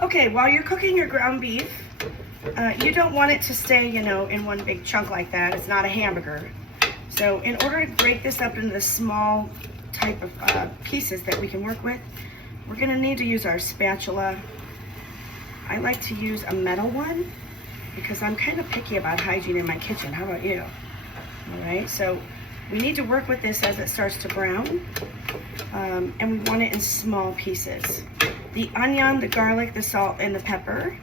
Okay, while you're cooking your ground beef, you don't want it to stay, in one big chunk like that. It's not a hamburger. So in order to break this up into the small type of pieces that we can work with, we're gonna need to use our spatula. I like to use a metal one because I'm kind of picky about hygiene in my kitchen. How about you? All right, so we need to work with this as it starts to brown, and we want it in small pieces. The onion, the garlic, the salt, and the pepper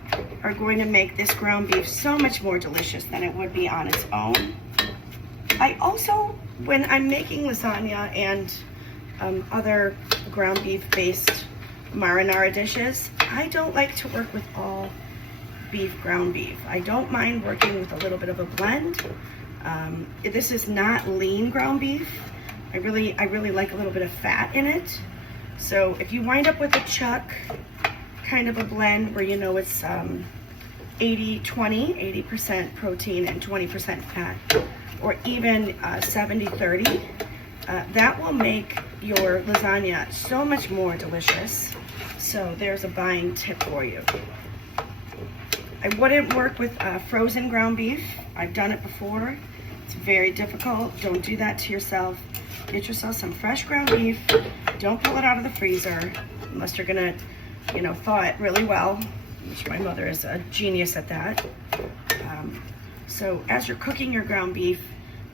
are going to make this ground beef so much more delicious than it would be on its own. I also, when I'm making lasagna and other ground beef based marinara dishes, I don't like to work with all ground beef. I don't mind working with a little bit of a blend. This is not lean ground beef. I really like a little bit of fat in it. So if you wind up with a chuck, kind of a blend where it's 80-20, 80% protein and 20% fat, or even 70-30, that will make your lasagna so much more delicious. So there's a buying tip for you. I wouldn't work with frozen ground beef. I've done it before. It's very difficult. Don't do that to yourself. Get yourself some fresh ground beef. Don't pull it out of the freezer unless you're gonna, thaw it really well, which my mother is a genius at that. So as you're cooking your ground beef,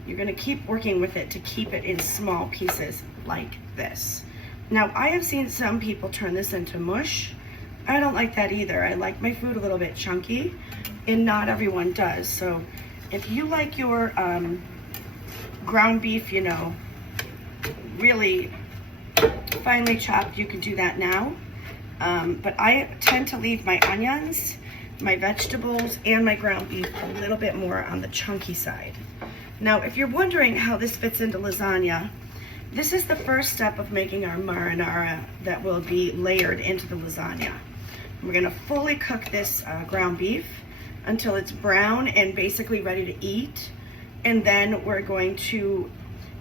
you're gonna keep working with it to keep it in small pieces like this. Now, I have seen some people turn this into mush. I don't like that either. I like my food a little bit chunky, and not everyone does. So if you like your ground beef, really finely chopped, you can do that now. But I tend to leave my onions, my vegetables, and my ground beef a little bit more on the chunky side. Now, if you're wondering how this fits into lasagna, this is the first step of making our marinara that will be layered into the lasagna. We're gonna fully cook this ground beef until it's brown and basically ready to eat. And then we're going to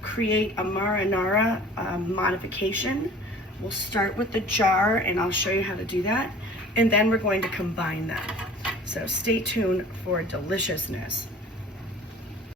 create a marinara modification. We'll start with the jar, and I'll show you how to do that. And then we're going to combine them. So stay tuned for deliciousness.